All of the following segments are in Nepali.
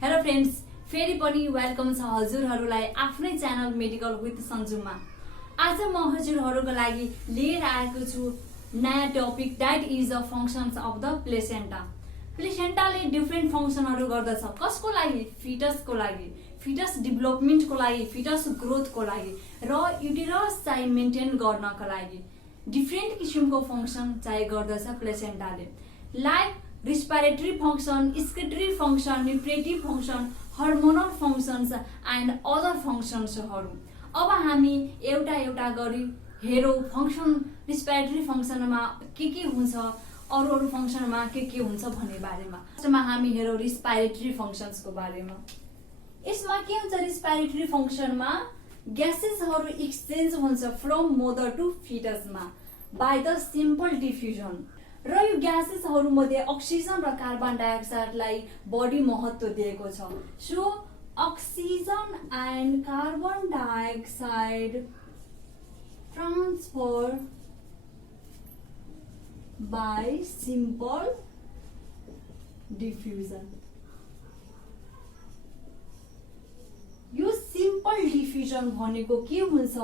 हेलो फ्रेन्ड्स, फेरि पनि वेलकम छ हजुरहरूलाई आफ्नै च्यानल मेडिकल विथ सन्जुमा। आज म हजुरहरूको लागि लिएर आएको छु नयाँ topic, that is the functions of the placenta. प्लेसेन्टाले डिफ्रेन्ट फंक्सनहरू गर्दछ। कसको लागि? फिटसको लागि, फिटस डेभलपमेन्टको लागि, फिटस ग्रोथको लागि र युटेरस चाहिँ मेन्टेन गर्नको लागि डिफ्रेन्ट किसिमको फंक्सन चाहिँ गर्दछ प्लेसेन्टाले। Like respiratory function, excretory function, nutritive function, hormonal functions and other functions हरु। अब हामी एउटा एउटा गरी हेरौँ फंक्सन, रेस्पिरेटरी फंक्सनमा के हुन्छ, अरु फंक्सनमा के हुन्छ भन्ने बारेमा। फर्स्टमा हामी हेरौँ रेस्पिरेटरी फंक्शन्सको बारेमा। यसमा के हुन्छ? रेस्पिरेटरी फंक्सनमा ग्यासेसहरु एक्सचेन्ज हुन्छ फ्रम मदर टु फिटसमा बाइ द सिम्पल डिफ्युजन। र यो ग्यासेसहरु मध्ये अक्सिजन र कार्बन डाइअक्साइडलाई बढी महत्व दिएको छ। So oxygen and carbon dioxide transfer by simple diffusion. यो सिम्पल डिफ्युजन भनेको के हुन्छ?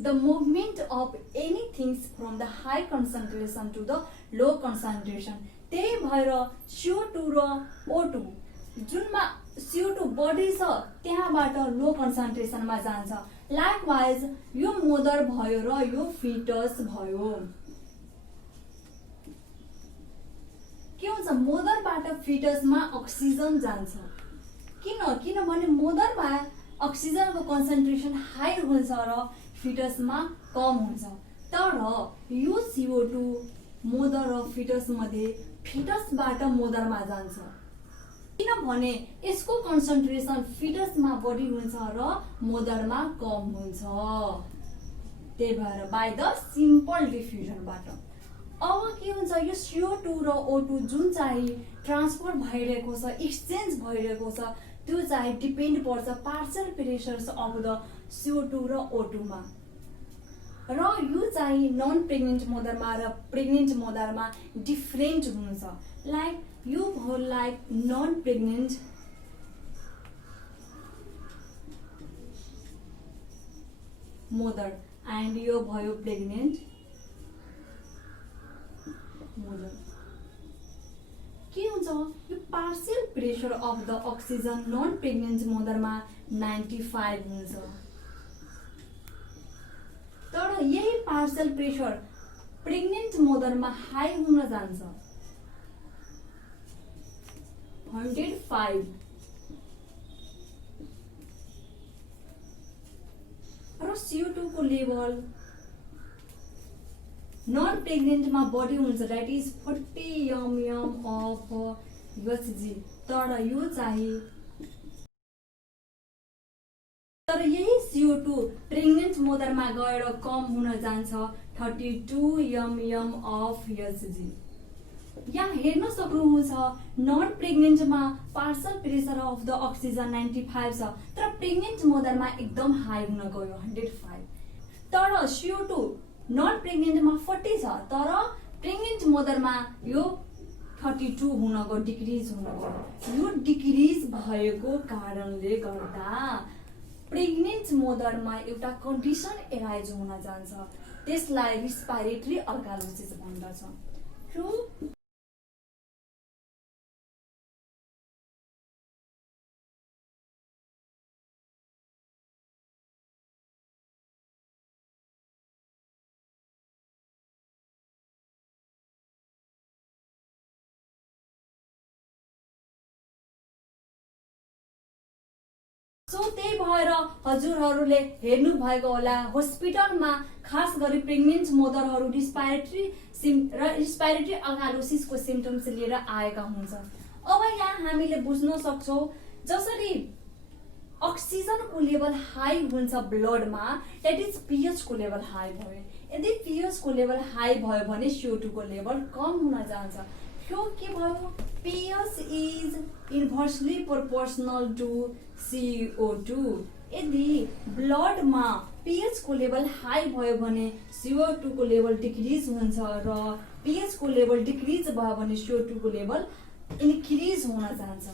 The movement of any things from the high concentration to the low concentration. त्यही भएर CO2 र O2 जुनमा CO2 बढी छ त्यहाँबाट लो कन्सन्ट्रेसनमा जान्छ। लाइकवाइज यो मदर भयो र यो फिटस भयो। के हुन्छ? मदरबाट फिटसमा अक्सिजन जान्छ। किनभने मदरमा अक्सिजनको कन्सन्ट्रेसन हाई हुन्छ र फिटसमा कम हुन्छ। तर यो CO2 मदर र फिटस मध्ये फिटसबाट मदरमा जान्छ किनभने यसको कन्सन्ट्रेसन फिटसमा बढी हुन्छ र मदरमा कम हुन्छ। त्यही भएर बाइ द सिम्पल डिफ्युजनबाट। अब के हुन्छ? यो CO2 र O2 जुन चाहिँ ट्रान्सफर भइरहेको छ, एक्सचेन्ज भइरहेको छ, त्यो चाहिँ डिपेन्ड पर्छ partial pressures of the CO2 र O2 मा। र यो चाहिँ नन प्रेग्नेन्ट मदरमा र प्रेग्नेन्ट मदरमा डिफ्रेन्ट हुन्छ। लाइक यो भयो like non pregnant mother and यो भयो प्रेग्नेन्ट मदर। के हुन्छ? यो partial pressure of the oxygen non pregnant मदरमा 95 हुन्छ। तर यही पार्शियल प्रेसर प्रेग्नेन्ट मदरमा हाई हुन जान्छ 105। र CO2 को लेभल नन प्रेग्नेन्टमा बढी हुन्छ, that is 40 mm of Hg। तर यही CO2 प्रेग्नेन्ट मदरमा गएर कम हुन जान्छ 32 mm अफ Hg। यहाँ हेर्न सक्नुहुन्छ नन प्रेग्नेन्टमा partial pressure of the oxygen 95 छ, तर प्रेग्नेन्ट मदरमा एकदम हाई हुन गयो 105। तर CO2 नन प्रेग्नेन्टमा 40 छ, तर प्रेग्नेन्ट मदरमा यो 32 हुन गयो, डिक्रिज हुन गयो। यो डिक्रिज भएको कारणले गर्दा प्रेग्नेन्ट मदरमा एउटा कन्डिसन एराइज हुन जान्छ, त्यसलाई रेस्पिरेटरी अल्कालोसिस भन्दछ। सो त्यही भएर हजुरहरूले हेर्नु भएको होला हस्पिटलमा खास गरी प्रेग्नेन्ट मदरहरू रेस्पिरेटरी अल्कालोसिसको सिम्पटम्स लिएर आएका हुन्छ। अब यहाँ हामीले बुझ्न सक्छौँ जसरी अक्सिजनको लेभल हाई हुन्छ ब्लडमा, दैट इज pH को लेभल हाई भयो। यदि pH को लेभल हाई भयो भने CO2 को लेभल कम हुन जान्छ। के भयो? pH is inversely proportional to CO2। यदि ब्लडमा pH को लेभल हाई भयो भने CO2 को लेभल डिक्रिज हुन्छ र pH को लेभल डिक्रिज भयो भने CO2 को लेभल इन्क्रिज हुन जान्छ।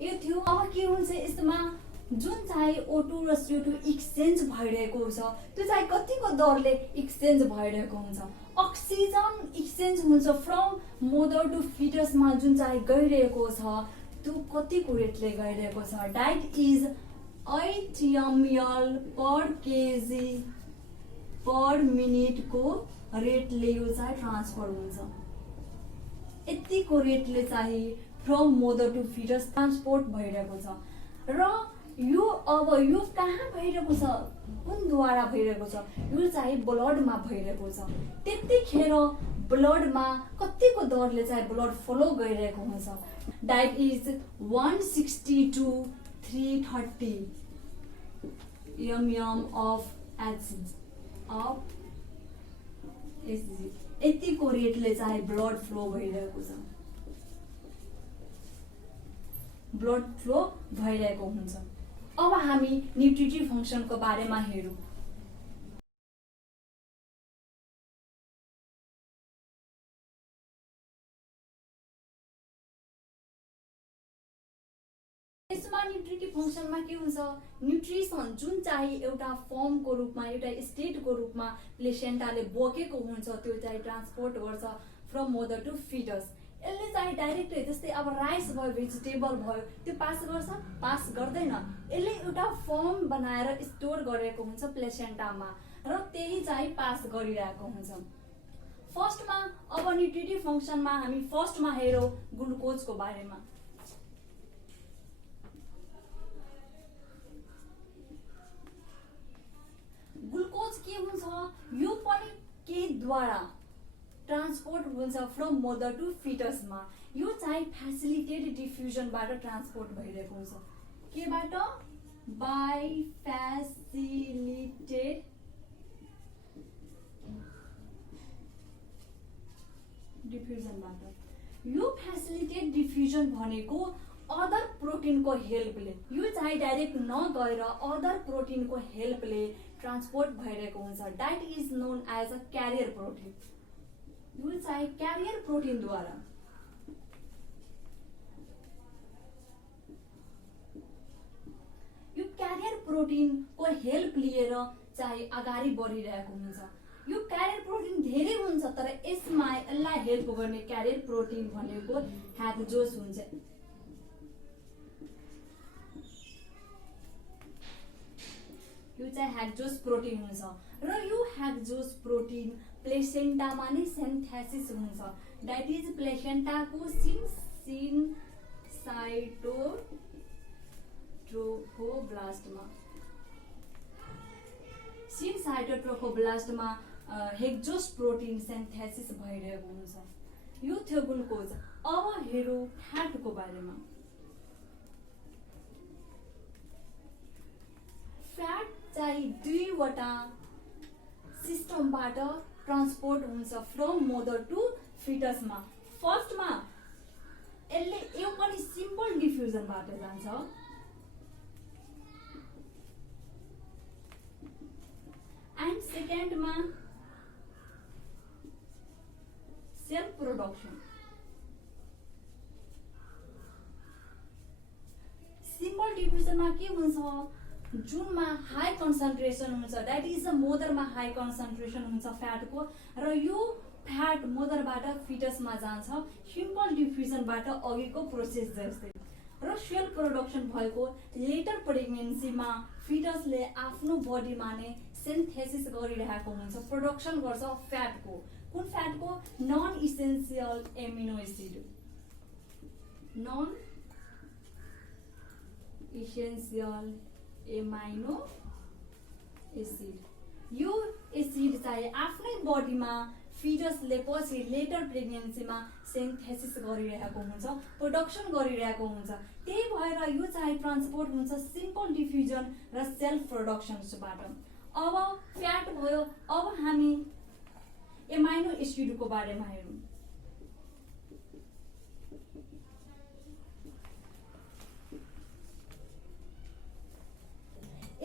यो थियो। अब के हुन्छ यसमा जुन चाहिँ O2 र CO2 एक्सचेन्ज भइरहेको छ त्यो चाहिँ कतिको दरले एक्सचेन्ज भइरहेको हुन्छ। अक्सिजन एक्सचेन्ज हुन्छ फ्रम मदर टु फिटसमा जुन चाहिँ गइरहेको छ त्यो कतिको रेटले गइरहेको छ, that is 8 ml per KG per मिनटको रेटले यो चाहिँ ट्रान्सफर हुन्छ। यतिको रेटले चाहिँ from mother to fetus transport भइरहेको छ। र यो अब यो कहाँ भइरहेको छ, कुनद्वारा भइरहेको छ, यो चाहिँ ब्लडमा भइरहेको छ। त्यतिखेर ब्लडमा कतिको दरले चाहिँ ब्लड फ्लो गइरहेको हुन्छ, that is 160 to 330 mm of HG यतिको रेटले चाहिँ ब्लड फ्लो भइरहेको छ, ब्लड फ्लो भइरहेको हुन्छ। अब हामी न्युट्रिटिभ फङ्सनको बारेमा हेरौँ। यसमा न्युट्रिटिभ फङ्सनमा के हुन्छ, न्युट्रिसन जुन चाहिँ एउटा फर्मको रूपमा एउटा स्टेटको रूपमा प्लेसेन्टाले बोकेको हुन्छ त्यो चाहिँ ट्रान्सपोर्ट गर्छ फ्रम मदर टु फिटस। यसले चाहिँ डाइरेक्टली जस्तै अब राइस भयो, भेजिटेबल भयो, त्यो पास गर्छ, पास गर्दैन। यसले एउटा फर्म बनाएर स्टोर गरेको हुन्छ प्लेसेन्टामा र त्यही चाहिँ पास गरिरहेको हुन्छ। फर्स्टमा अब न्युट्रिटिभ फङ्सनमा हामी फर्स्टमा हेरौँ ग्लुकोजको बारेमा। ग्लुकोज के हुन्छ, यो पनि केद्वारा ट्रान्सपोर्ट हुन्छ फ्रम मदर टु फिटसमा। यो चाहिँ फेसिलिटेड डिफ्युजनबाट ट्रान्सपोर्ट भइरहेको हुन्छ। केबाट? बाई फेसिलिटेड डिफ्युजनबाट। यो फेसिलिटेड डिफ्युजन भनेको अदर प्रोटिनको हेल्पले, यो चाहिँ डाइरेक्ट नगएर अदर प्रोटिनको हेल्पले ट्रान्सपोर्ट भइरहेको हुन्छ, that is known as a carrier protein. यो चाहिँ क्यारियर प्रोटिनद्वारा यो क्यारियर प्रोटिनको हेल्प लिएर चाहिँ अगाडि बढिरहेको हुन्छ। यो क्यारियर प्रोटिन धेरै हुन्छ तर यसमा यसलाई हेल्प गर्ने क्यारियर प्रोटिन भनेको हेक्जोस हुन्छ। यो चाहिँ हेक्जोस प्रोटिन हुन्छ र यो हेक्जोस प्रोटिन प्लेसेन्टामा नै सिन्थेसिस हुन्छ, द्याट इज प्लेसेन्टाको सिनसाइटोट्रोफोब्लास्टमा हेक्जोस प्रोटिन सिन्थेसिस भइरहेको हुन्छ। यो थियो ग्लुकोज। अब हेरौँ फ्याटको बारेमा। फ्याट चाहिँ दुईवटा सिस्टमबाट ट्रान्सपोर्ट हुन्छ फ्रम मदर टु फिटसमा। फर्स्टमा यसले यो पनि सिम्पल डिफ्युजनबाट जान्छ, एन्ड सेकेन्डमा सेल्फ प्रोडक्सन। सिम्पल डिफ्युजनमा के हुन्छ, जुनमा हाई कन्सन्ट्रेसन हुन्छ, द्याट इज मदरमा हाई कन्सन्ट्रेसन हुन्छ फ्याटको, र यो फ्याट मदरबाट फिटसमा जान्छ सिम्पल डिफ्युजनबाट अघिको प्रोसेस जस्तै। र सेल्फ प्रोडक्सन भएको लेटर प्रेग्नेन्सीमा फिटसले आफ्नो बडीमा नै सिन्थेसिस गरिरहेको हुन्छ, प्रोडक्सन गर्छ फ्याटको। कुन फ्याटको? Non essential amino acid, non essential amino acid. यो एसिड चाहिँ आफ्नै बडीमा फिटसले पछि लेटर प्रेग्नेन्सीमा सिन्थेसिस गरिरहेको हुन्छ, प्रोडक्सन गरिरहेको हुन्छ। त्यही भएर यो चाहिँ ट्रान्सपोर्ट हुन्छ सिम्पल डिफ्युजन र सेल्फ प्रोडक्सन्सबाट। अब फ्याट भयो। अब हामी एमाइनो एसिडको बारेमा हेरौँ।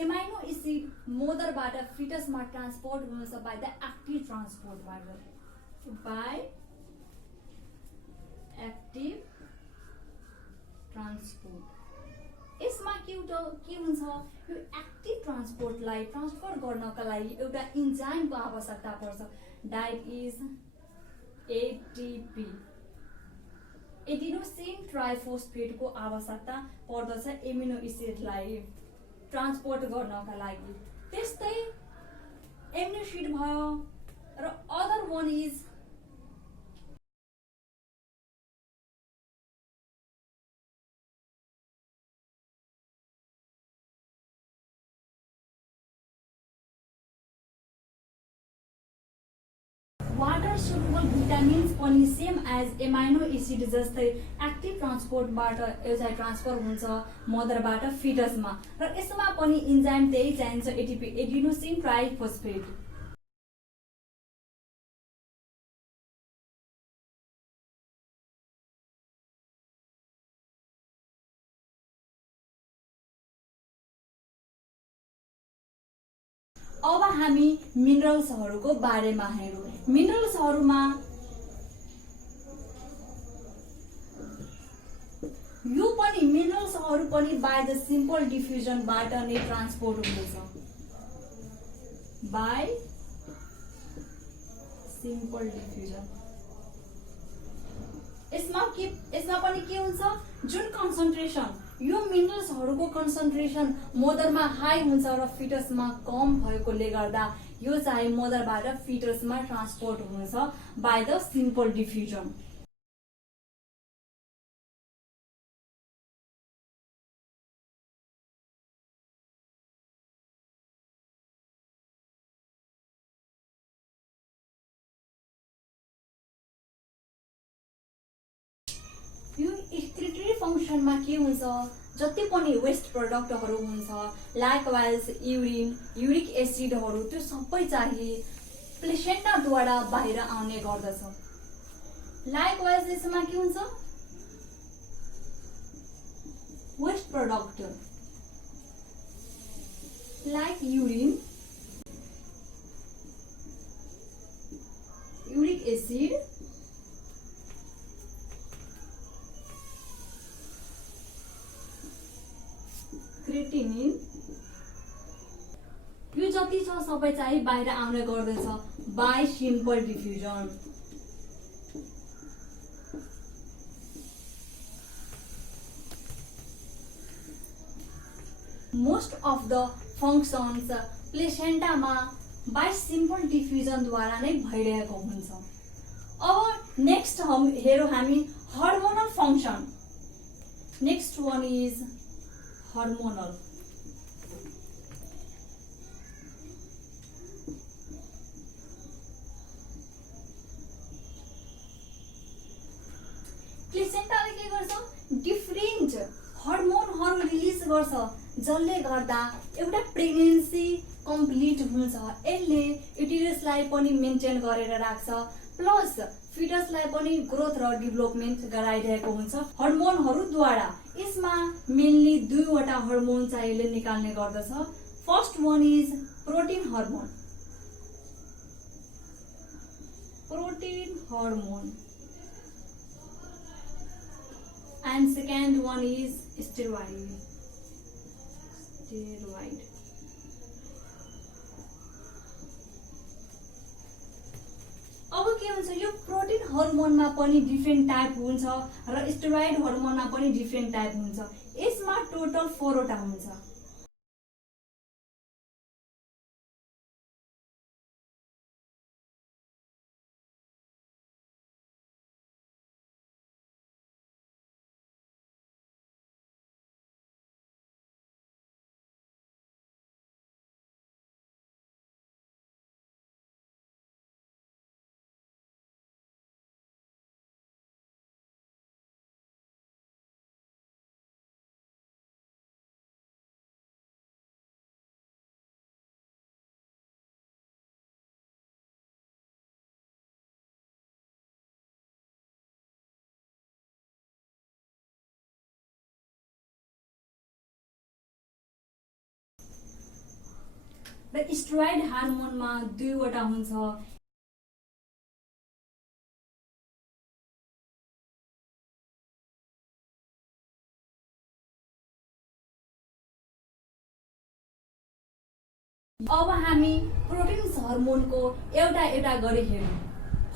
एमाइनो एसिड मदरबाट फिटसमा ट्रान्सपोर्ट हुन्छ बाई द एक्टिभ ट्रान्सपोर्टबाट, बाई एक्टिभ ट्रान्सपोर्ट। यसमा के हुन्छ, यो एक्टिभ ट्रान्सपोर्टलाई ट्रान्सफर गर्नका लागि एउटा इन्जाइमको आवश्यकता पर्छ। द्याट इज एटिपी, एडिनोसिन ट्राइफोस्फेटको आवश्यकता पर्दछ एमिनो एसिडलाई ट्रान्सपोर्ट गर्नका लागि। त्यस्तै एमिनो एसिड भयो र other one is water soluble vitamins पनि सेम एज एमाइनो एसिड जस्तै एक्टिभ ट्रान्सपोर्टबाट एउटा ट्रान्सफर हुन्छ मदरबाट फिटसमा, र यसमा पनि इन्जाइम त्यही चाहिन्छ, एटिपी एडिनोसिन ट्राइफोस्फेट। अब हामी मिनरल्सहरूको बारेमा हेरौँ। मिनरल्सहरूमा यो पनि मिनरल्सहरू पनि बाई द सिम्पल डिफ्युजनबाट नै ट्रान्सपोर्ट हुँदछ, बाई सिम्पल डिफ्युजन। यसमा पनि के हुन्छ, जुन कन्सन्ट्रेसन यो मिनरल्सहरूको कन्सन्ट्रेसन मदरमा हाई हुन्छ र फिटसमा कम भएकोले गर्दा यो चाहिँ मदरबाट फिटसमा ट्रान्सपोर्ट हुन्छ बाई द सिम्पल डिफ्युजन। यो एक्सक्रिटरी फङ्सनमा के हुन्छ, जति पनि वेस्ट प्रडक्टहरू हुन्छ लाइकवाइज युरिन, युरिक एसिडहरू, त्यो सबै चाहिँ प्लेसेन्टाद्वारा बाहिर आउने गर्दछ। लाइकवाइज यसमा के हुन्छ, waste product like urine, uric acid, creatinine, यो जति छ सबै चाहिँ बाहिर आउने गर्दछ by simple diffusion. Most of the functions प्लेसेन्टामा बाई सिम्पल डिफ्युजनद्वारा नै भइरहेको हुन्छ। अब नेक्स्ट हेरौँ हामी hormonal function. Next one is hormonal. प्लेसेन्टाले के गर्छ, डिफरेन्ट हर्मोनहरू रिलिज गर्छ जसले गर्दा एउटा प्रेग्नेन्सी कम्प्लिट हुन्छ। यसले युटेरसलाई पनि मेन्टेन गरेर राख्छ, प्लस फिटसलाई पनि ग्रोथ र डेभलपमेन्ट गराइरहेको हुन्छ हर्मोनहरूद्वारा। यसमा मेनली दुईवटा हर्मोन चाहिँ यसले निकाल्ने गर्दछ। First one is protein hormone, protein hormone, and second one is steroid। अब के हुन्छ, यो प्रोटिन हर्मोनमा पनि डिफ्रेन्ट टाइप हुन्छ र स्टेरोइड हर्मोनमा पनि डिफ्रेन्ट टाइप हुन्छ। यसमा टोटल 4 वटा हुन्छ। र स्टेरोइड हार्मोनमा 2 वटा हुन्छ। अब हामी प्रोटिन्स हर्मोनको एउटा एउटा गरी हेरौँ।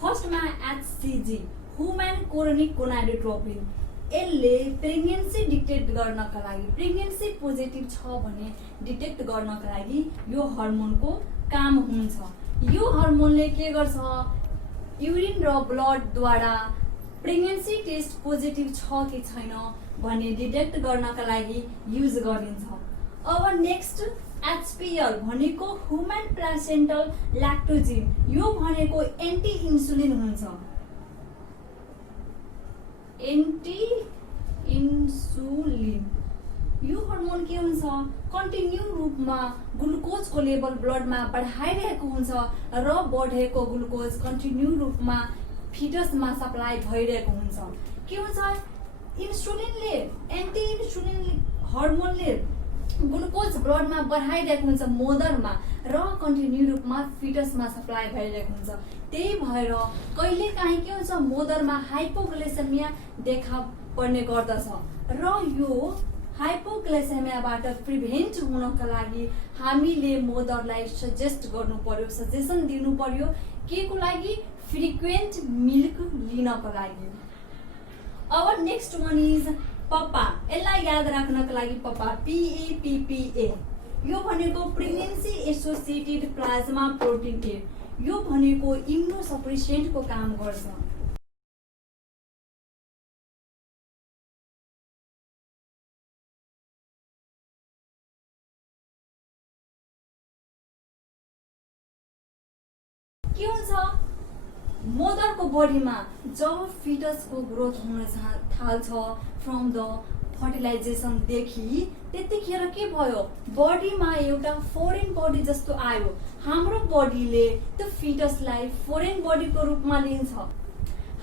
फर्स्टमा HCG ह्युमन कोरोनिक गोनाडोट्रोपिन। यसले प्रेग्नेन्सी डिटेक्ट गर्नका लागि, प्रेग्नेन्सी पोजिटिभ छ भने डिटेक्ट गर्नका लागि यो हर्मोनको काम हुन्छ। यो हर्मोनले के गर्छ, युरिन र ब्लडद्वारा प्रेग्नेन्सी टेस्ट पोजिटिभ छ कि छैन भने डिटेक्ट गर्नका लागि युज गरिन्छ। अब नेक्स्ट HPL भनेको ह्युमन प्लासेन्टल ल्याक्टोजिन। यो भनेको एन्टी इन्सुलिन हुन्छ। एन्टी इन्सुलिन यो हर्मोन के हुन्छ, कन्टिन्यू रूपमा ग्लुकोजको लेभल ब्लडमा बढाइरहेको हुन्छ र बढेको ग्लुकोज कन्टिन्यू रूपमा फिटसमा सप्लाई भइरहेको हुन्छ। के हुन्छ, इन्सुलिनले, एन्टी इन्सुलिन हर्मोनले ग्लुकोज ब्लडमा बढाइरहेको हुन्छ मदरमा र कन्टिन्यू रूपमा फिटसमा सप्लाई भइरहेको हुन्छ। त्यही भएर कहिलेकाहीँ के हुन्छ, मदरमा हाइपोग्लाइसेमिया देखा पर्ने गर्दछ र यो हाइपोग्लाइसेमियाबाट प्रिभेन्ट हुनका लागि हामीले मदरलाई सजेस्ट गर्नु पर्यो, सजेसन दिनु पर्यो के को लागि, फ्रिक्वेन्ट मिल्क लिनको लागि। अब नेक्स्ट वान इज पप्पा। यसलाई याद राख्नका लागि पप्पा, PAPPA यो भनेको प्रेग्नेन्सी एसोसिएटेड प्लाज्मा प्रोटिन ए। यो भनेको इम्युनोसप्रेसेन्टको काम गर्छ। के हुन्छ, मदरको बडीमा जब फिटसको ग्रोथ हुन थाल्छ फ्रम द फर्टिलाइजेसनदेखि, त्यतिखेर के भयो, बडीमा एउटा फोरेन बडी जस्तो आयो। हाम्रो बडीले त्यो फिटसलाई फोरेन बडीको रूपमा लिन्छ।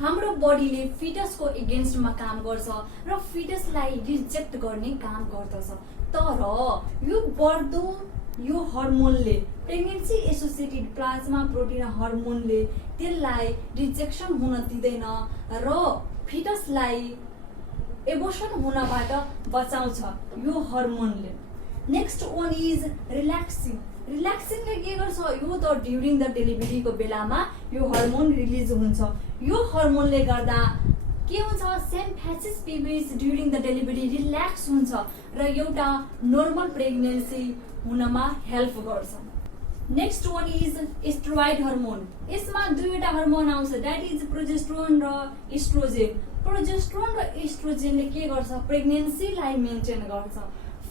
हाम्रो बडीले फिटसको एगेन्स्टमा काम गर्छ र फिटसलाई रिजेक्ट गर्ने काम गर्दछ। तर यो बढ्दो यो हर्मोनले, प्रेग्नेन्सी एसोसिएटेड प्लाज्मा प्रोटिन हर्मोनले त्यसलाई रिजेक्सन हुन दिँदैन र फिटसलाई एबोर्सन हुनबाट बचाउँछ यो हर्मोनले। Next one is relaxin. रिल्याक्सिनले के गर्छ, यो त ड्युरिङ द डेलिभरीको बेलामा यो हर्मोन रिलिज हुन्छ। यो हर्मोनले गर्दा के हुन्छ, symphysis pubis during the delivery relax हुन्छ र एउटा नर्मल प्रेग्नेन्सी हुनमा हेल्प गर्छ। Next one is steroid hormone. यसमा दुईवटा हर्मोन आउँछ, द्याट इज प्रोजेस्टेरोन र इस्ट्रोजेन। प्रोजेस्टेरोन र इस्ट्रोजेनले के गर्छ, प्रेग्नेन्सीलाई मेन्टेन गर्छ।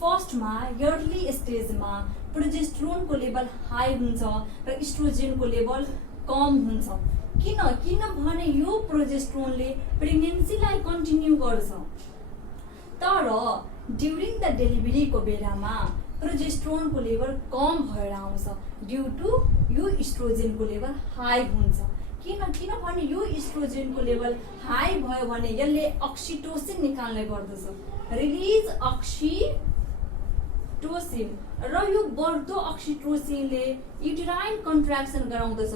फर्स्टमा अर्ली स्टेजमा प्रोजेस्टेरोनको लेभल हाई हुन्छ र इस्ट्रोजेनको लेभल कम हुन्छ। किनभने यो प्रोजेस्टेरोनले प्रेग्नेन्सीलाई कन्टिन्यू गर्छ, तर ड्युरिङ द डेलिभरीको बेलामा प्रोजेस्टेरोनको लेभल कम भएर आउँछ ड्यू टु यो इस्ट्रोजेनको लेभल हाई हुन्छ। किनभने यो इस्ट्रोजेनको लेभल हाई भयो भने यसले अक्सिटोसिन निकाल्ने गर्दछ, रिलिज अक्सिटोसिन, र यो बढ्दो अक्सिटोसिनले युटेराइन कन्ट्र्याक्सन गराउँदछ।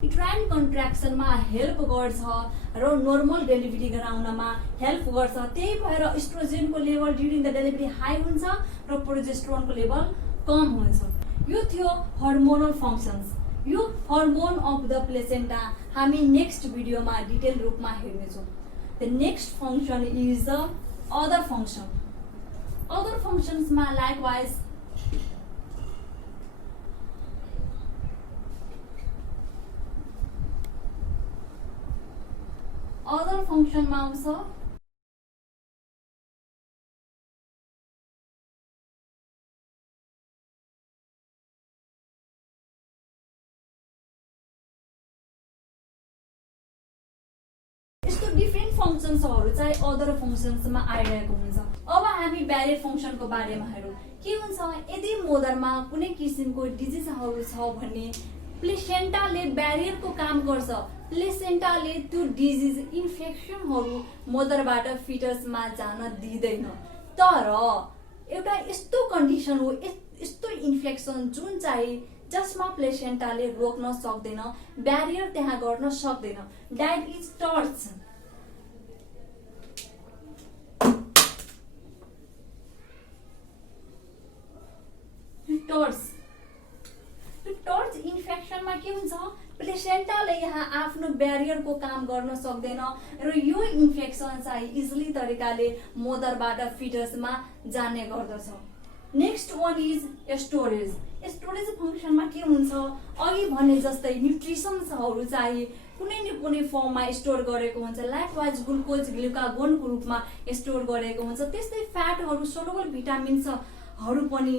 युटेराइन कन्ट्र्याक्सनमा हेल्प गर्छ र नर्मल डेलिभरी गराउनमा हेल्प गर्छ। त्यही भएर इस्ट्रोजेनको level during the delivery high हुन्छ र प्रोजेस्टेरोनको लेभल कम हुन्छ। यो थियो हर्मोनल फङ्सन्स। यो हर्मोन अफ द प्लेसेन्टा हामी नेक्स्ट भिडियोमा डिटेल रूपमा हेर्नेछौँ। The next function is the other function. Other फङ्सन्समा लाइकवाइज अदर फङ्सनमा आउँछ यस्तो डिफ्रेन्ट फङ्सन्सहरू चाहिँ अदर फङ्सन्समा आइरहेको हुन्छ। अब हामी ब्यारियर फङ्सनको बारेमा हेरौँ। के हुन्छ, यदि मदरमा कुनै किसिमको डिजिजहरू छ भने प्लेसेन्टाले ब्यारियरको काम गर्छ। प्लेसेन्टाले त्यो डिजिज इन्फेक्सनहरू मदरबाट फिटसमा जान दिँदैन। तर एउटा यस्तो कन्डिसन हो, यस्तो इन्फेक्सन जुन चाहिँ जसमा प्लेसेन्टाले रोक्न सक्दैन, ब्यारियर त्यहाँ गर्न सक्दैन। That is torch. टर्च। यो टर्च इन्फेक्सनमा के हुन्छ, प्लेसेन्टाले यहाँ आफ्नो ब्यारियरको काम गर्न सक्दैन र यो इन्फेक्सन चाहिँ इजिली तरिकाले मदरबाट फिटसमा जाने गर्दछ। Next one is storage. Storage फङ्सनमा के हुन्छ, अघि भने जस्तै न्युट्रिसन्सहरू चाहिँ कुनै न कुनै फर्ममा स्टोर गरेको हुन्छ, लाइकवाइज ग्लुकोज ग्लुकागोनको रूपमा स्टोर गरेको हुन्छ। त्यस्तै फ्याटहरू सोलुबल भिटामिन्सहरू पनि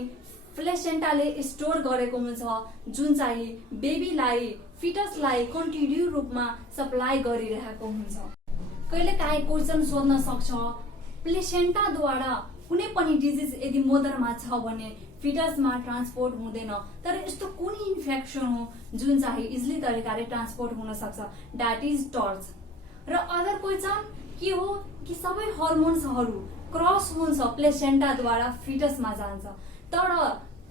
प्लेसेन्टाले स्टोर गरेको हुन्छ, जुन चाहिँ बेबीलाई फिटसलाई कन्टिन्यू रूपमा सप्लाई गरिरहेको हुन्छ। कहिलेकाहीँ क्वेसन सोध्न सक्छ, प्लेसेन्टाद्वारा कुनै पनि डिजिज यदि मदरमा छ भने फिटसमा ट्रान्सपोर्ट हुँदैन, तर यस्तो कुन इन्फेक्सन हो जुन चाहिँ इजिली तरिकाले ट्रान्सपोर्ट हुन सक्छ, द्याट इज टर्च। र अदर क्वेसन के हो कि सबै हर्मोन्सहरू क्रस हुन्छ प्लेसेन्टाद्वारा फिटसमा जान्छ, तर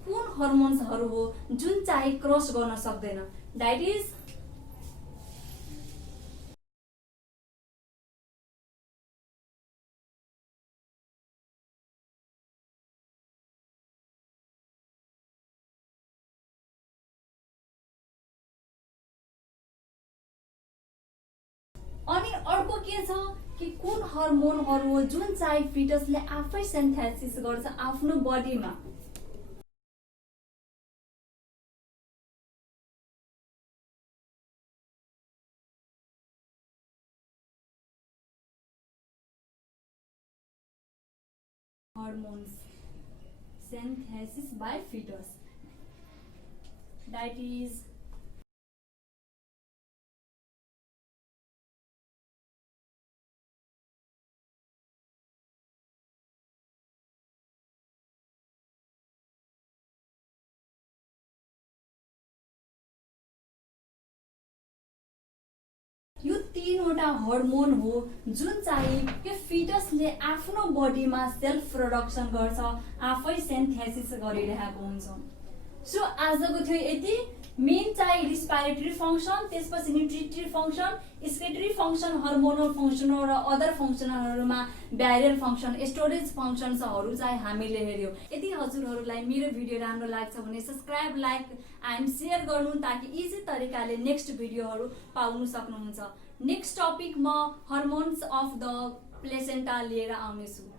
कुन हर्मोन्सहरू हो जुन चाहिँ क्रस गर्न सक्दैन, द्याट इज अनि अर्को के छ कि कुन हर्मोनहरू हो जुन चाहिँ फिटसले आफै सिन्थेसिस गर्छ आफ्नो बडीमा। Hormones synthesis by fetus, that is यो तीनवटा हर्मोन हो जुन चाहिँ यो फिटसले आफ्नो बडीमा सेल्फ प्रोडक्सन गर्छ, आफै सिन्थेसिस गरिरहेको हुन्छ। सो आजको थियो यति। मेन चाहिँ रेस्पिरेटरी फङ्सन, त्यसपछि nutritive function, excretory function, hormonal function र अदर फङ्सनहरूमा ब्यारियर फङ्सन, स्टोरेज फङ्सन्सहरू चाहिँ हामीले हेर्यौँ। यदि हजुरहरूलाई मेरो भिडियो राम्रो लाग्छ भने सब्सक्राइब, लाइक एन्ड सेयर गर्नु, ताकि इजी तरिकाले नेक्स्ट भिडियोहरू पाउन सक्नुहुन्छ। नेक्स्ट टपिक म हर्मोन्स अफ द प्लेसेन्टा लिएर आउनेछु।